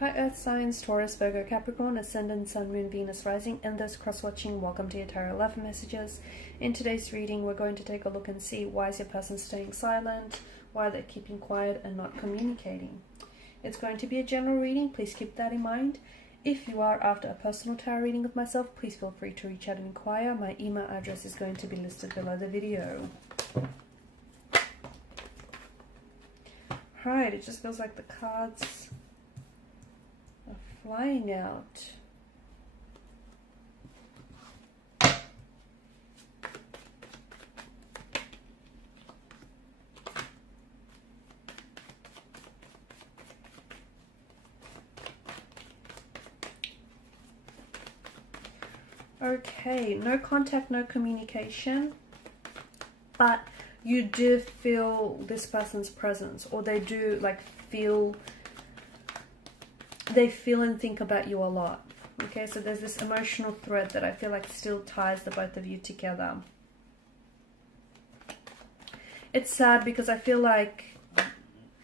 Hi Earth signs, Taurus, Virgo, Capricorn, Ascendant, Sun, Moon, Venus, Rising, and those cross-watching, welcome to your Tarot Love Messages. In today's reading, we're going to take a look and see why is your person staying silent, why they're keeping quiet and not communicating. It's going to be a general reading, please keep that in mind. If you are after a personal tarot reading with myself, please feel free to reach out and inquire. My email address is going to be listed below the video. Alright, it just feels like the cards are flying out. Okay, no contact, no communication, but you do feel this person's presence, or they do like they feel and think about you a lot. Okay, so there's this emotional thread that I feel like still ties the both of you together. It's sad because I feel like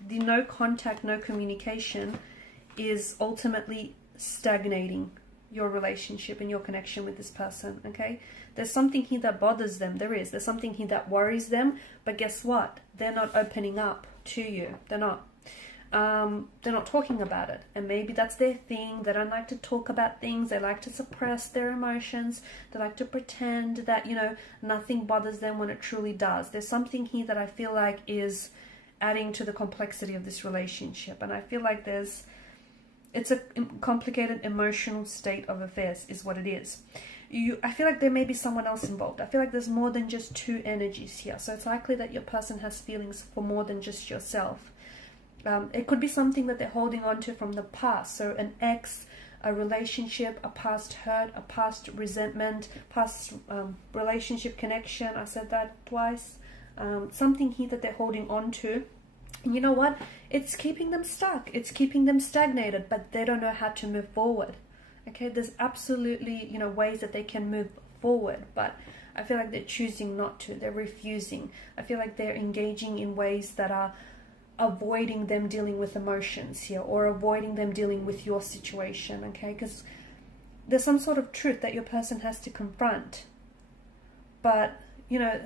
the no contact, no communication is ultimately stagnating your relationship and your connection with this person. Okay, there's something here that bothers them. There's something here that worries them, but guess what? They're not opening up to you. They're not talking about it, and maybe that's their thing. They don't like to talk about things. They like to suppress their emotions. They like to pretend that, you know, nothing bothers them when it truly does. There's something here that I feel like is adding to the complexity of this relationship, and I feel like it's a complicated emotional state of affairs is what it is. I feel like there may be someone else involved. I feel like there's more than just two energies here. So it's likely that your person has feelings for more than just yourself. It could be something that they're holding on to from the past. So an ex, a relationship, a past hurt, a past resentment, past relationship connection. I said that twice. Something here that they're holding on to. And you know what? It's keeping them stuck. It's keeping them stagnated, but they don't know how to move forward. Okay, there's absolutely, you know, ways that they can move forward, but I feel like they're choosing not to. They're refusing. I feel like they're engaging in ways that are avoiding them dealing with emotions here, or avoiding them dealing with your situation. Okay, because there's some sort of truth that your person has to confront, but, you know,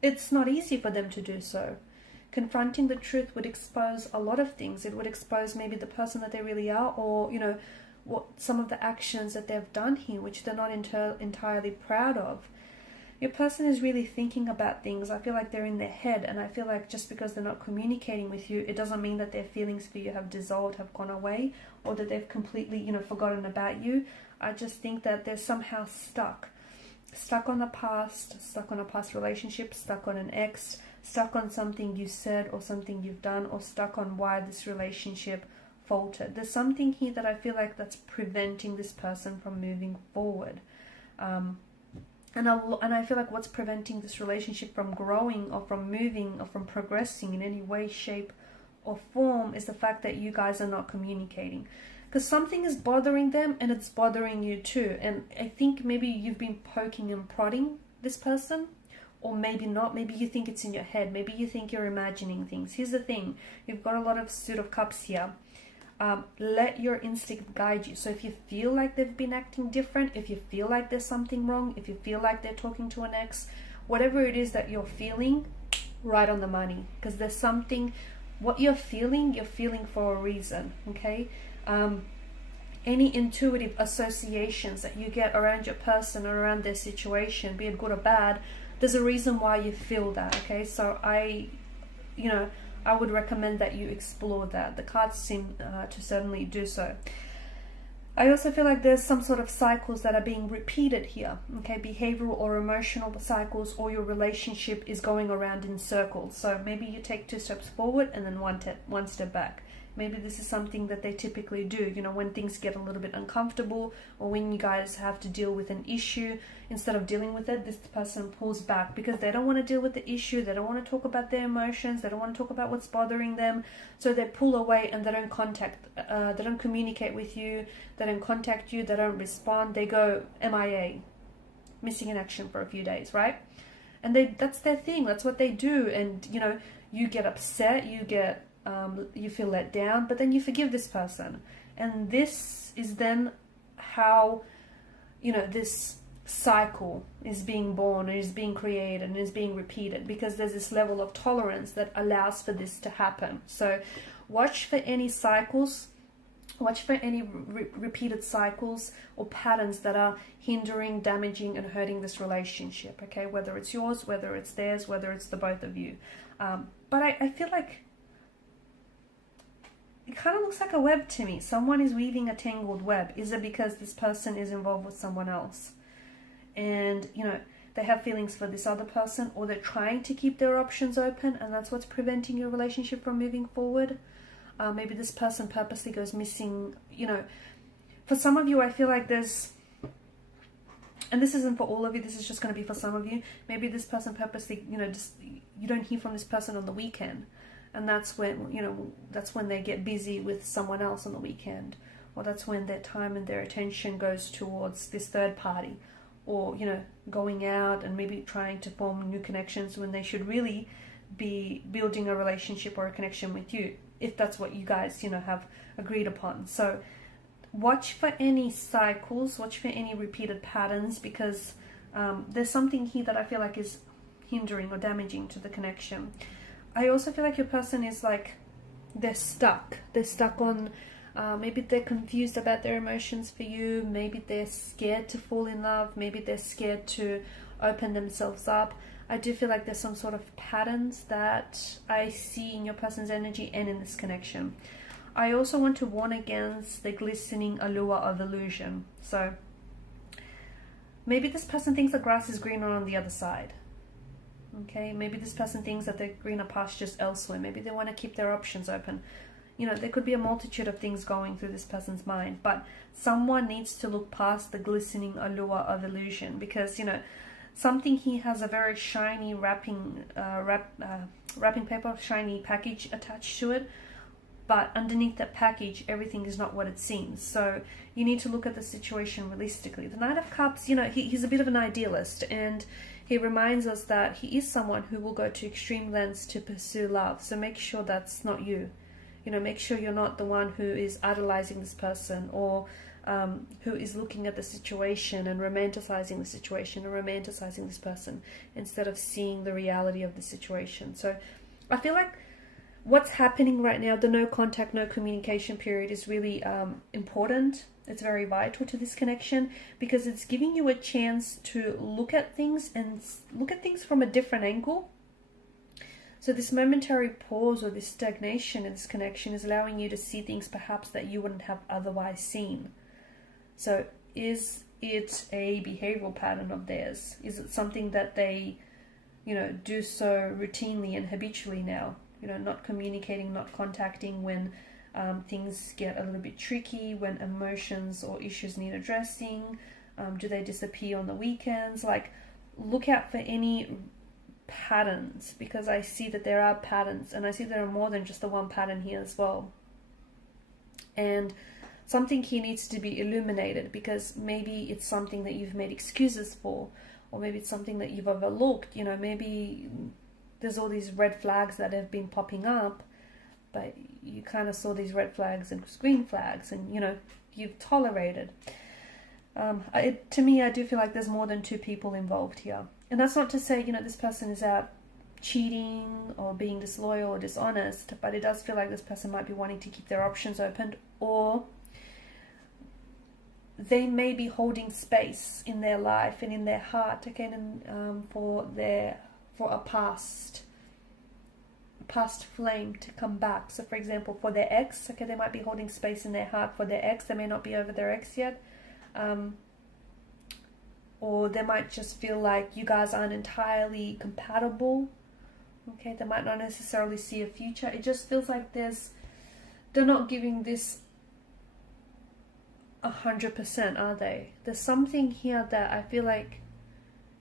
it's not easy for them to do so. Confronting the truth would expose a lot of things. It would expose maybe the person that they really are, or, you know, what some of the actions that they've done here, which they're not entirely proud of. Your person is really thinking about things. I feel like they're in their head, and I feel like just because they're not communicating with you, it doesn't mean that their feelings for you have dissolved, have gone away, or that they've completely, you know, forgotten about you. I just think that they're somehow stuck on the past, stuck on a past relationship, stuck on an ex, stuck on something you said or something you've done, or stuck on why this relationship faltered. There's something here that I feel like that's preventing this person from moving forward. And I feel like what's preventing this relationship from growing or from moving or from progressing in any way, shape or form is the fact that you guys are not communicating. Because something is bothering them, and it's bothering you too. And I think maybe you've been poking and prodding this person, or maybe not. Maybe you think it's in your head. Maybe you think you're imagining things. Here's the thing. You've got a lot of Suit of Cups here. Let your instinct guide you. So if you feel like they've been acting different, if you feel like there's something wrong, if you feel like they're talking to an ex, whatever it is that you're feeling, right on the money. Because there's something, what you're feeling for a reason, okay? Any intuitive associations that you get around your person or around their situation, be it good or bad, there's a reason why you feel that, okay? So I would recommend that you explore that. The cards seem to certainly do so. I also feel like there's some sort of cycles that are being repeated here, okay? Behavioral or emotional cycles, or your relationship is going around in circles. So maybe you take 2 steps forward and then one step back. Maybe this is something that they typically do, you know, when things get a little bit uncomfortable, or when you guys have to deal with an issue, instead of dealing with it, this person pulls back because they don't want to deal with the issue. They don't want to talk about their emotions. They don't want to talk about what's bothering them. So they pull away and they don't they don't communicate with you. They don't contact you. They don't respond. They go MIA, missing in action for a few days, right? And that's their thing. That's what they do. And, you know, you get upset, you get you feel let down, but then you forgive this person. And this is then how, you know, this cycle is being born and is being created and is being repeated, because there's this level of tolerance that allows for this to happen. So watch for any cycles, watch for any repeated cycles or patterns that are hindering, damaging and hurting this relationship, okay? Whether it's yours, whether it's theirs, whether it's the both of you. But I feel like it kind of looks like a web to me. Someone is weaving a tangled web. Is it because this person is involved with someone else? And, you know, they have feelings for this other person, or they're trying to keep their options open, and that's what's preventing your relationship from moving forward. Maybe this person purposely goes missing, you know. For some of you, I feel like there's, and this isn't for all of you, this is just going to be for some of you. Maybe this person purposely, you know, just, you don't hear from this person on the weekend. And that's when, you know, that's when they get busy with someone else on the weekend. Or that's when their time and their attention goes towards this third party. Or, you know, going out and maybe trying to form new connections when they should really be building a relationship or a connection with you, if that's what you guys, you know, have agreed upon. So watch for any cycles, watch for any repeated patterns, because there's something here that I feel like is hindering or damaging to the connection. I also feel like your person is like, they're stuck on, maybe they're confused about their emotions for you, maybe they're scared to fall in love, maybe they're scared to open themselves up. I do feel like there's some sort of patterns that I see in your person's energy and in this connection. I also want to warn against the glistening allure of illusion. So maybe this person thinks the grass is greener on the other side. Okay, maybe this person thinks that there are greener pastures elsewhere. Maybe they want to keep their options open. You know, there could be a multitude of things going through this person's mind, but someone needs to look past the glistening allure of illusion, because, you know, something here has a very shiny wrapping paper, shiny package attached to it, but underneath that package, everything is not what it seems. So you need to look at the situation realistically. The Knight of Cups, you know, he's a bit of an idealist, and he reminds us that he is someone who will go to extreme lengths to pursue love. So make sure that's not you. You know, make sure you're not the one who is idolizing this person, or who is looking at the situation and romanticizing the situation, or romanticizing this person instead of seeing the reality of the situation. So I feel like what's happening right now, the no contact, no communication period, is really important. It's very vital to this connection, because it's giving you a chance to look at things and look at things from a different angle. So this momentary pause or this stagnation in this connection is allowing you to see things perhaps that you wouldn't have otherwise seen. So is it a behavioral pattern of theirs? Is it something that they, you know, do so routinely and habitually now? You know, not communicating, not contacting when things get a little bit tricky, when emotions or issues need addressing. Do they disappear on the weekends? Like, look out for any patterns, because I see that there are patterns, and I see there are more than just the one pattern here as well. And something here needs to be illuminated, because maybe it's something that you've made excuses for, or maybe it's something that you've overlooked. You know, maybe there's all these red flags that have been popping up, but you kind of saw these red flags and green flags, and, you know, you've tolerated. To me, I do feel like there's more than two people involved here. And that's not to say, you know, this person is out cheating or being disloyal or dishonest, but it does feel like this person might be wanting to keep their options open, or they may be holding space in their life and in their heart, okay, and for a past flame to come back. So for example, for their ex, okay, they might be holding space in their heart for their ex. They may not be over their ex yet, or they might just feel like you guys aren't entirely compatible. Okay, they might not necessarily see a future. It just feels like they're not giving this 100%, are they? There's something here that I feel like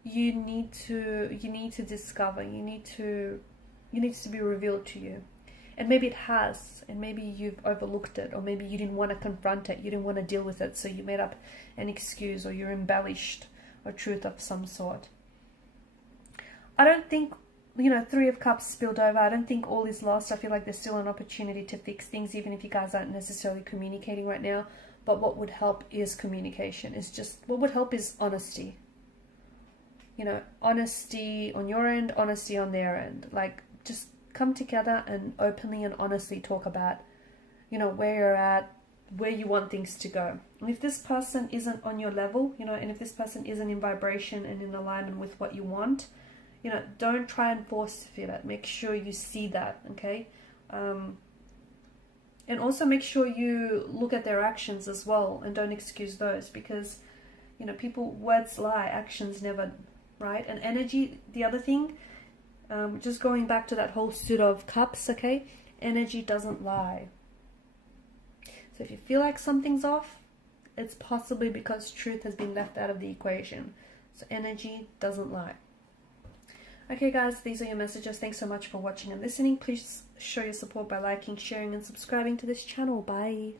you need to discover. You need to be revealed to you. And maybe it has, and maybe you've overlooked it, or maybe you didn't want to confront it, you didn't want to deal with it, so you made up an excuse, or you embellished a truth of some sort. I don't think you know, Three of Cups spilled over. I don't think all is lost. I feel like there's still an opportunity to fix things, even if you guys aren't necessarily communicating right now. But what would help is communication. It's just, what would help is honesty. You know, honesty on your end, honesty on their end. Like, just come together and openly and honestly talk about, you know, where you're at, where you want things to go. And if this person isn't on your level, you know, and if this person isn't in vibration and in alignment with what you want, you know, don't try and force fit it. Make sure you see that, okay? And also make sure you look at their actions as well and don't excuse those, because, you know, words lie, actions never, right? And energy, the other thing, just going back to that whole suit of cups, okay? Energy doesn't lie. So if you feel like something's off, it's possibly because truth has been left out of the equation. So energy doesn't lie. Okay guys, these are your messages. Thanks so much for watching and listening. Please show your support by liking, sharing and subscribing to this channel. Bye.